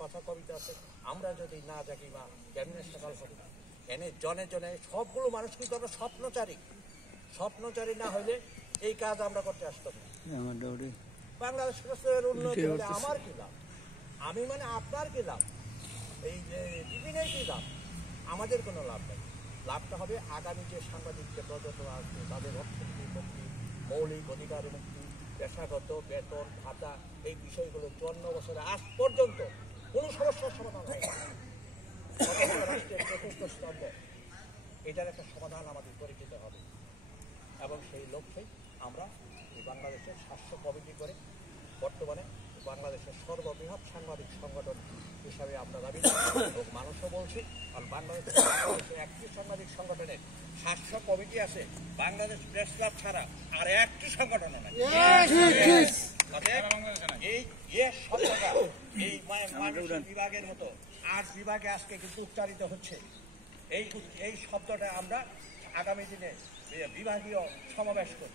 কথা কবিতা আছে, আমরা যদি না জাগি মা কেমনে সকাল হবে না। এনে জনে জনে সবগুলো মানুষ কিন্তু আমরা স্বপ্নচারী না হইলে এই কাজ আমরা করতে আসতাম না। বাংলাদেশের উন্নতি হলে আমার কি লাভ, আমি মানে আপনার কি লাভ, এই যে বিপিনের কি লাভ, আমাদের কোনো লাভ নেই। লাভটা হবে আগামী যে সাংবাদিক যে প্রজন্ম আসবে তাদের অর্থনৈতিক মুক্তি, মৌলিক অধিকার মুক্তি, পেশাগত বেতন ভাতা, এই বিষয়গুলো 54 বছরে আজ পর্যন্ত কোনো সমস্যার সমাধান হয় না। রাষ্ট্রের চতুর্থ স্তম্ভ, এটার একটা সমাধান আমাদের করে দিতে হবে এবং সেই লক্ষ্যেই আমরা এই বাংলাদেশের স্বাস্থ্য কমিটি করে বর্তমানে বাংলাদেশের সর্ববৃহৎ সাংবাদিক সংগঠন হিসাবে আমরা দাবি এবং মানুষও বলছি। কারণ বাংলাদেশের একটি সাংবাদিক সংগঠনের স্বাস্থ্য কমিটি আছে, বাংলাদেশ প্রেস ক্লাব ছাড়া আর একটি সংগঠনও নাই। এই বিভাগের মতো 8 বিভাগে আজকে কিন্তু উচ্চারিত হচ্ছে। এই শব্দটা আমরা আগামী দিনে বিভাগীয় সমাবেশ করি।